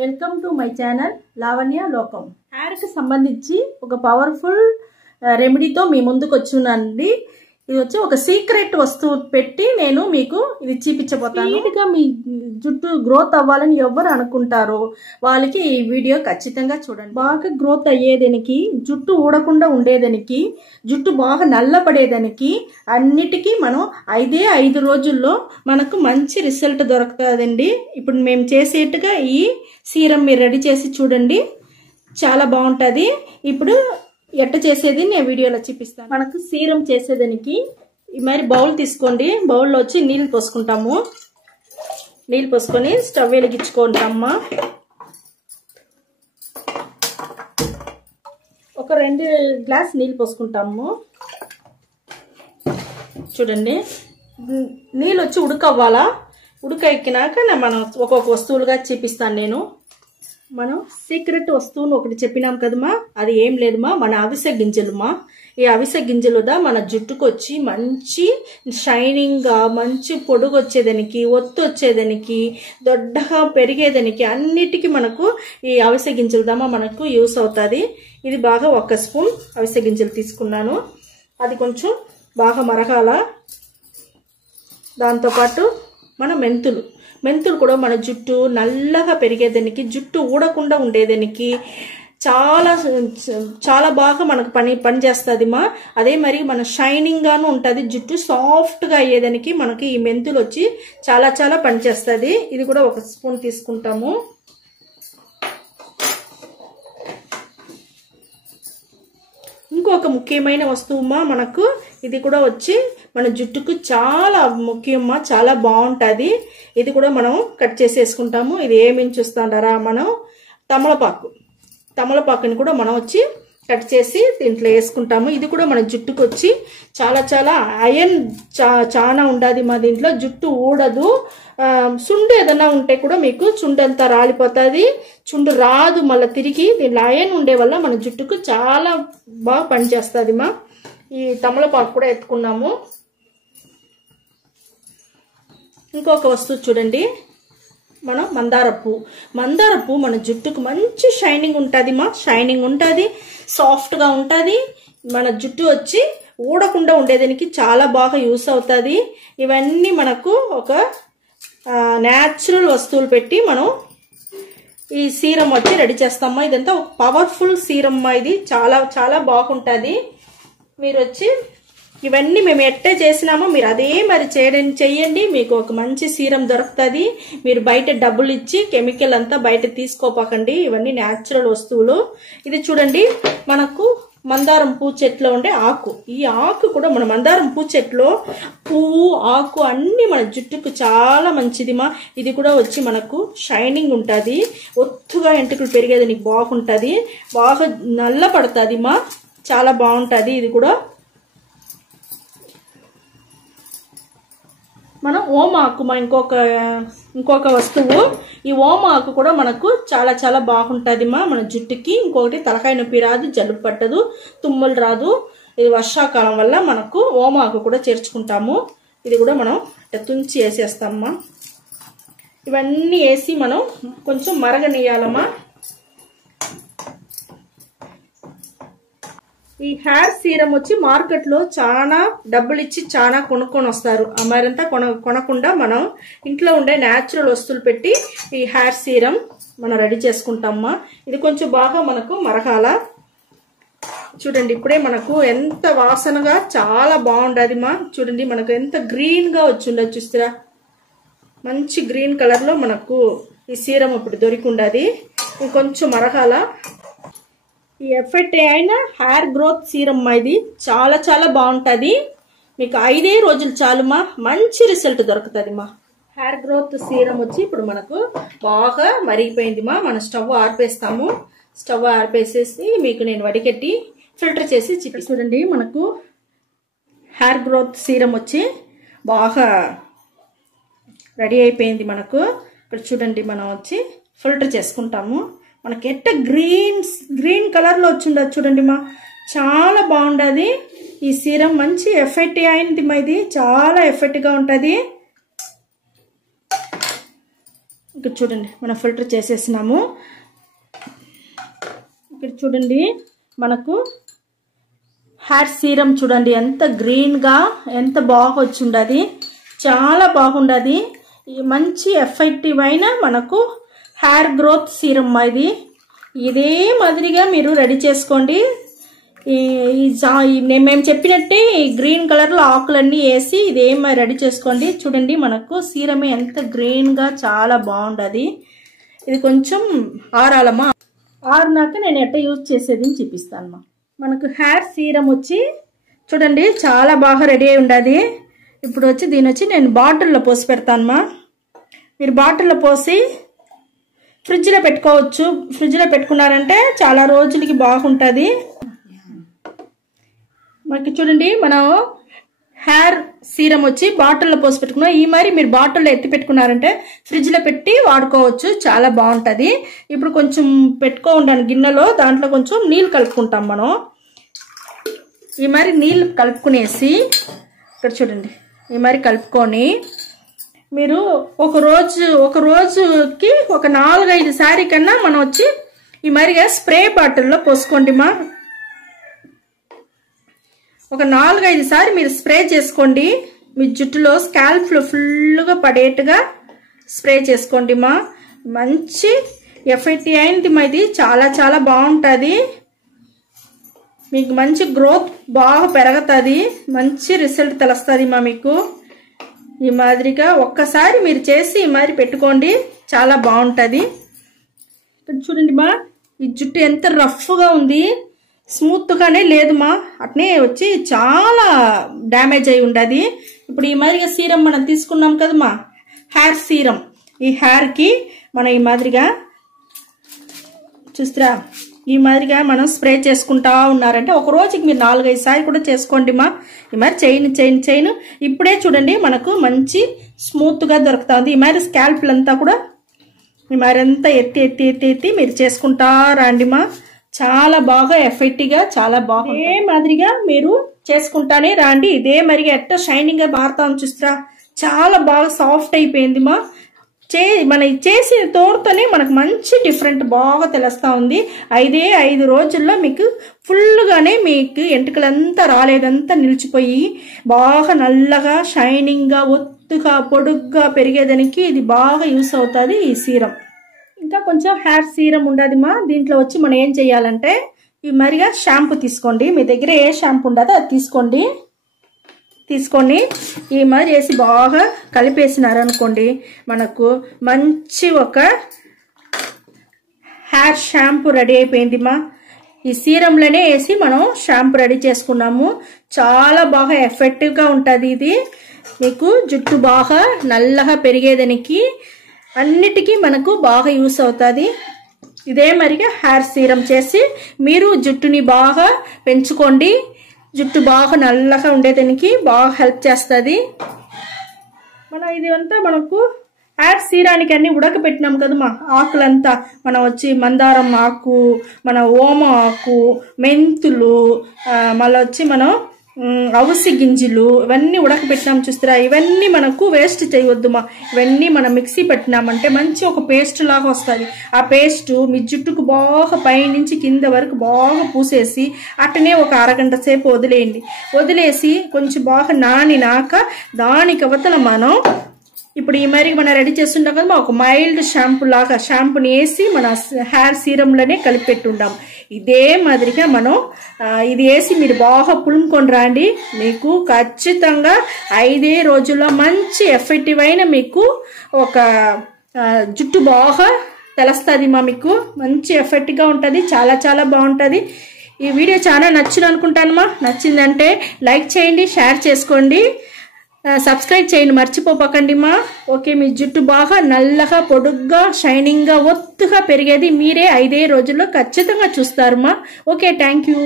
Welcome to my channel Lavanya లోకం. హెయిర్కి సంబంధించి ఒక పవర్ఫుల్ రెమెడీతో మీ ముందుకు వచ్చున్నానండి. ఇది వచ్చి ఒక సీక్రెట్ వస్తువు పెట్టి నేను మీకు ఇది చూపించబోతాను. నీట్గా మీ జుట్టు గ్రోత్ అవ్వాలని ఎవరు అనుకుంటారో వాళ్ళకి ఈ వీడియో ఖచ్చితంగా చూడండి. బాగా గ్రోత్ అయ్యేదానికి, జుట్టు ఊడకుండా ఉండేదానికి, జుట్టు బాగా నల్లపడేదానికి అన్నిటికీ మనం 5 రోజుల్లో మనకు మంచి రిజల్ట్ దొరుకుతుందండి. ఇప్పుడు మేము చేసేట్టుగా ఈ సీరం మీరు రెడీ చేసి చూడండి, చాలా బాగుంటుంది. ఇప్పుడు ఎట్ట చేసేది నేను వీడియోలో చూపిస్తాను. మనకు సీరం చేసేదానికి ఈ మరి బౌల్ తీసుకోండి. బౌల్లో వచ్చి నీళ్ళు పోసుకుంటాము. నీళ్ళు పోసుకొని స్టవ్ వెలిగించుకుంటామా. ఒక 2 గ్లాస్ నీళ్ళు పోసుకుంటాము. చూడండి, నీళ్ళు వచ్చి ఉడకవ్వాలా. ఉడకెక్కినాక మనం ఒక్కొక్క వస్తువులుగా చూపిస్తాను నేను. మనం సీక్రెట్ వస్తువును ఒకటి చెప్పినాం కదమ్మా, అది ఏం లేదమ్మా, మన అవిసె గింజలుమా. ఈ అవిసె గింజలుదా మన జుట్టుకు వచ్చి మంచి షైనింగ్గా, మంచి పొడుగు వచ్చేదానికి, ఒత్తు వచ్చేదానికి, దొడ్డగా పెరిగేదానికి అన్నిటికీ మనకు ఈ అవిసె గింజలుదామా మనకు యూస్ అవుతుంది. ఇది బాగా 1 స్పూన్ అవిసె గింజలు తీసుకున్నాను. అది కొంచెం బాగా మరగాల. దాంతోపాటు మన మెంతులు కూడా మన జుట్టు నల్లగా పెరిగేదానికి, జుట్టు ఊడకుండా ఉండేదానికి చాలా చాలా బాగా మనకు పని చేస్తుందిమా. అదే మరి మన షైనింగ్ గాను ఉంటుంది, జుట్టు సాఫ్ట్గా అయ్యేదానికి మనకి ఈ మెంతులు వచ్చి చాలా చాలా పనిచేస్తుంది. ఇది కూడా 1 స్పూన్ తీసుకుంటాము. ఇంకొక ముఖ్యమైన వస్తువుమా మనకు ఇది కూడా వచ్చి మన జుట్టుకు చాలా ముఖ్యమా, చాలా బాగుంటుంది. ఇది కూడా మనం కట్ చేసేసుకుంటాము. ఇది ఏమేమి చూస్తాడారా, మనం తమలపాకుని కూడా మనం వచ్చి కట్ చేసి దీంట్లో వేసుకుంటాము. ఇది కూడా మన జుట్టుకు వచ్చి చాలా చాలా ఐరన్ చాలా ఉండదు మా దీంట్లో. జుట్టు ఊడదు. చుండు ఏదన్నా ఉంటే కూడా మీకు చుండు అంతా రాలిపోతుంది, చుండు రాదు మళ్ళీ తిరిగి. దీంట్లో ఐరన్ ఉండే వల్ల మన జుట్టుకు చాలా బాగా పనిచేస్తుంది మా. ఈ తమలపాకు కూడా ఎత్తుకున్నాము. ఇంకొక వస్తువు చూడండి, మనం మందార పువ్వు మన జుట్టుకు మంచి షైనింగ్ ఉంటుంది మా. షైనింగ్ ఉంటుంది, సాఫ్ట్గా ఉంటుంది. మన జుట్టు వచ్చి ఊడకుండా ఉండేదానికి చాలా బాగా యూస్ అవుతుంది. ఇవన్నీ మనకు ఒక న్యాచురల్ వస్తువులు పెట్టి మనం ఈ సీరం వచ్చి రెడీ చేస్తామా. ఇదంతా ఒక పవర్ఫుల్ సీరం మా. ఇది చాలా చాలా బాగుంటుంది. మీరు వచ్చి ఇవన్నీ మేము ఎట్టే చేసినామో మీరు అదే మరి చెయ్యండి, మీకు ఒక మంచి సీరం దొరుకుతుంది. మీరు బయట డబ్బులు ఇచ్చి కెమికల్ అంతా బయట తీసుకోపాకండి. ఇవన్నీ న్యాచురల్ వస్తువులు. ఇది చూడండి, మనకు మందారం పువ్వు చెట్లో ఉండే ఆకు. ఈ ఆకు కూడా మన మందారం పువ్వు చెట్లో పువ్వు, ఆకు అన్ని మన జుట్టుకు చాలా మంచిదిమా. ఇది కూడా వచ్చి మనకు షైనింగ్ ఉంటుంది, ఒత్తుగా ఎంటుకలు పెరిగేదానికి బాగుంటుంది, బాగా నల్ల పడుతుంది మా. చాలా బాగుంటుంది. ఇది కూడా మనం ఓమాకు మా ఇంకొక వస్తువు. ఈ ఓమాకు కూడా మనకు చాలా చాలా బాగుంటుంది మా మన జుట్టుకి. ఇంకొకటి తలకాయ నొప్పి రాదు, జలుబు పట్టదు, తుమ్ములు రాదు. ఇది వర్షాకాలం వల్ల మనకు ఓమాకు కూడా చేర్చుకుంటాము. ఇది కూడా మనం తుంచి వేసేస్తామమ్మా. ఇవన్నీ వేసి మనం కొంచెం మరగనీయాలమ్మా. ఈ హెయిర్ సీరం వచ్చి మార్కెట్లో చాలా డబ్బులు ఇచ్చి చాలా కొనుక్కొని వస్తారు. మరంతా కొనకుండా మనం ఇంట్లో ఉండే న్యాచురల్ వస్తువులు పెట్టి ఈ హెయిర్ సీరం మనం రెడీ చేసుకుంటామమ్మా. ఇది కొంచెం బాగా మనకు మరగాల. చూడండి, ఇప్పుడే మనకు ఎంత వాసనగా చాలా బాగుండదు మా. చూడండి, మనకు ఎంత గ్రీన్గా వచ్చిండదు చూస్తారా. మంచి గ్రీన్ కలర్లో మనకు ఈ సీరం ఇప్పుడు దొరికి ఉండదు. ఇంకొంచెం మరగాల. ఈ ఎఫెక్ట్ అయిన హెయిర్ గ్రోత్ సీరం మా. ఇది చాలా చాలా బాగుంటుంది. మీకు 5 రోజులు చాలుమా, మంచి రిజల్ట్ దొరుకుతుంది మా. హెయిర్ గ్రోత్ సీరం వచ్చి ఇప్పుడు మనకు బాగా మరిగిపోయింది మా. మనం స్టవ్ ఆర్పేస్తాము. స్టవ్ ఆర్పేసేసి మీకు నేను వడికెట్టి ఫిల్టర్ చేసి చూడండి, మనకు హెయిర్ గ్రోత్ సీరం వచ్చి బాగా రెడీ అయిపోయింది మనకు. ఇక్కడ చూడండి, మనం వచ్చి ఫిల్టర్ చేసుకుంటాము. మనకి ఎట్ట గ్రీన్ కలర్లో వచ్చిండదు చూడండి మా. చాలా బాగుంటుంది ఈ సీరం. మంచి ఎఫెక్ట్ అయింది మా. ఇది చాలా ఎఫెక్ట్గా ఉంటుంది. ఇక్కడ చూడండి మనం ఫిల్టర్ చేసేసినాము. ఇక్కడ చూడండి మనకు హెయిర్ సీరం చూడండి ఎంత గ్రీన్గా ఎంత బాగా వచ్చిండది, చాలా బాగుండది. మంచి ఎఫెక్టివ్ అయిన మనకు హెయిర్ గ్రోత్ సీరం ఇది. ఇదే మాదిరిగా మీరు రెడీ చేసుకోండి. మేము చెప్పినట్టే ఈ గ్రీన్ కలర్లో ఆకులన్నీ వేసి ఇదేం రెడీ చేసుకోండి. చూడండి మనకు సీరమే ఎంత గ్రీన్గా చాలా బాగుండది. ఇది కొంచెం ఆరాలమ్మా, ఆరినాక నేను ఎట్లా యూజ్ చేసేది చూపిస్తానమ్మా. మనకు హెయిర్ సీరం వచ్చి చూడండి చాలా బాగా రెడీ అయి ఉండదు. ఇప్పుడు వచ్చి దీని వచ్చి నేను బాటిల్లో పోసి పెడతానమ్మా. మీరు బాటిల్లో పోసి ఫ్రిడ్జ్లో పెట్టుకోవచ్చు. ఫ్రిడ్జ్లో పెట్టుకున్నారంటే చాలా రోజులకి బాగుంటుంది. మనకి చూడండి మనం హెయిర్ సీరం వచ్చి బాటిల్లో పోసి పెట్టుకున్నాం. ఈ మరి మీరు బాటిల్లో ఎత్తి పెట్టుకున్నారంటే ఫ్రిడ్జ్లో పెట్టి వాడుకోవచ్చు, చాలా బాగుంటుంది. ఇప్పుడు కొంచెం పెట్టుకోండి గిన్నెలో, దాంట్లో కొంచెం నీళ్ళు కలుపుకుంటాం మనం. ఈ మరి నీళ్ళు కలుపుకునేసి ఇక్కడ చూడండి ఈ మరి కలుపుకొని మీరు ఒక రోజుకి ఒక 4-5 సారి కన్నా మనం వచ్చి ఈ మరిగా స్ప్రే బాటిల్లో పోసుకోండి మా. ఒక 4-5 సారి మీరు స్ప్రే చేసుకోండి. మీ జుట్టులో స్కాల్ప్లో ఫుల్గా పడేట్టుగా స్ప్రే చేసుకోండి మా. మంచి ఎఫెక్టివ్ అయినది మా, ఇది చాలా చాలా బాగుంటుంది. మీకు మంచి గ్రోత్ బాగా పెరుగుతుంది, మంచి రిజల్ట్ తెలుస్తుంది మా మీకు. ఈ మాదిరిగా ఒక్కసారి మీరు చేసి ఈ మాదిరి పెట్టుకోండి, చాలా బాగుంటుంది. ఇక్కడ చూడండి మా, ఈ జుట్టు ఎంత రఫ్గా ఉంది, స్మూత్గానే లేదు మా, అట్నే వచ్చి చాలా డ్యామేజ్ అయి ఉండదు. ఇప్పుడు ఈ మాదిరిగా సీరం మనం తీసుకున్నాం కదా మా, హెయిర్ సీరం. ఈ హెయిర్కి మనం ఈ మాదిరిగా చూస్తారా, ఈ మాదిరిగా మనం స్ప్రే చేసుకుంటా ఉన్నారంటే ఒక రోజుకి మీరు 4-5 సార్లు కూడా చేసుకోండి మా. ఈ మరి చైన్ ఇప్పుడే చూడండి మనకు మంచి స్మూత్గా దొరుకుతుంది. ఈ మరి స్కాల్ప్లంతా కూడా ఈ మరి అంతా ఎత్తి మీరు చేసుకుంటా రండి మా. చాలా బాగా ఎఫెక్టివ్గా చాలా బాగా ఇదే మాదిరిగా మీరు చేసుకుంటానే రండి. ఇదే మరిగా ఎట్ట షైనింగ్గా మారుతాం చూస్తారా, చాలా బాగా సాఫ్ట్ అయిపోయింది మా. మన చేసిన తోడుతోనే మనకు మంచి డిఫరెంట్ బాగా తెలుస్తూ ఉంది. 5 రోజుల్లో మీకు ఫుల్గానే మీకు ఎంటుకలంతా రాలేదంతా నిలిచిపోయి బాగా నల్లగా షైనింగ్గా ఒత్తుగా పొడుగ్గా పెరిగేదానికి ఇది బాగా యూస్ అవుతుంది ఈ సీరం. ఇంకా కొంచెం హెయిర్ సీరం ఉండదు మా. దీంట్లో వచ్చి మనం ఏం చేయాలంటే ఈ మరిగా షాంపూ తీసుకోండి. మీ దగ్గర ఏ షాంపూ ఉండదో అది తీసుకొని ఈ మరి వేసి బాగా కలిపేసినారనుకోండి, మనకు మంచి ఒక హెయిర్ షాంపూ రెడీ అయిపోయింది మా. ఈ సీరంలోనే వేసి మనం షాంపూ రెడీ చేసుకున్నాము. చాలా బాగా ఎఫెక్టివ్గా ఉంటుంది ఇది. మీకు జుట్టు బాగా నల్లగా పెరిగేదానికి అన్నిటికీ మనకు బాగా యూస్ అవుతుంది. ఇదే మరిగా హెయిర్ సీరం చేసి మీరు జుట్టుని బాగా పెంచుకోండి. జుట్టు బాగా నల్లగా ఉండేదానికి బాగా హెల్ప్ చేస్తుంది. మనం ఇది అంతా మనకు హెయిర్ సీరానికి అన్ని ఉడకపెట్టినాం కదా మా, ఆకులంతా మనం వచ్చి మందారం ఆకు, మన ఓమ ఆకు, మెంతులు, మళ్ళీ వచ్చి మనం అవిసి గింజలు ఇవన్నీ ఉడకబెట్టినాం చూస్తారా. ఇవన్నీ మనకు వేస్ట్ చేయవద్దు మా. ఇవన్నీ మనం మిక్సీ పెట్టినామంటే మంచి ఒక పేస్ట్ లాగా వస్తుంది. ఆ పేస్ట్ మీ జుట్టుకు బాగా పైనుంచి కింద వరకు బాగా పూసేసి అట్టనే ఒక అరగంట సేపు వదిలేసి కొంచెం బాగా నానినాక దానికి అవతల మనం ఇప్పుడు ఈ మరి మనం రెడీ చేస్తుంటాం కదా ఒక మైల్డ్ షాంపూ లాగా షాంపూని వేసి మన హెయిర్ సీరంలోనే కలిపెట్టుంటాం. ఇదే మాదిరిగా మనం ఇది వేసి మీరు బాగా పులుముకొని రండి. మీకు ఖచ్చితంగా 5 రోజుల్లో మంచి ఎఫెక్టివ్ అయిన మీకు ఒక జుట్టు బాగా తెలుస్తుంది మా. మీకు మంచి ఎఫెక్ట్గా ఉంటుంది, చాలా చాలా బాగుంటుంది. ఈ వీడియో చాలా నచ్చింది అనుకుంటానమ్మా. నచ్చిందంటే లైక్ చేయండి, షేర్ చేసుకోండి, సబ్స్క్రైబ్ చేయండి మర్చిపోకండి మా. ఓకే, మీ జుట్టు బాగా నల్లగా పొడుగ్గా షైనింగ్గా ఒత్తుగా పెరిగేది మీరే 5 రోజుల్లో ఖచ్చితంగా చూస్తారు మా. Okay, thank you.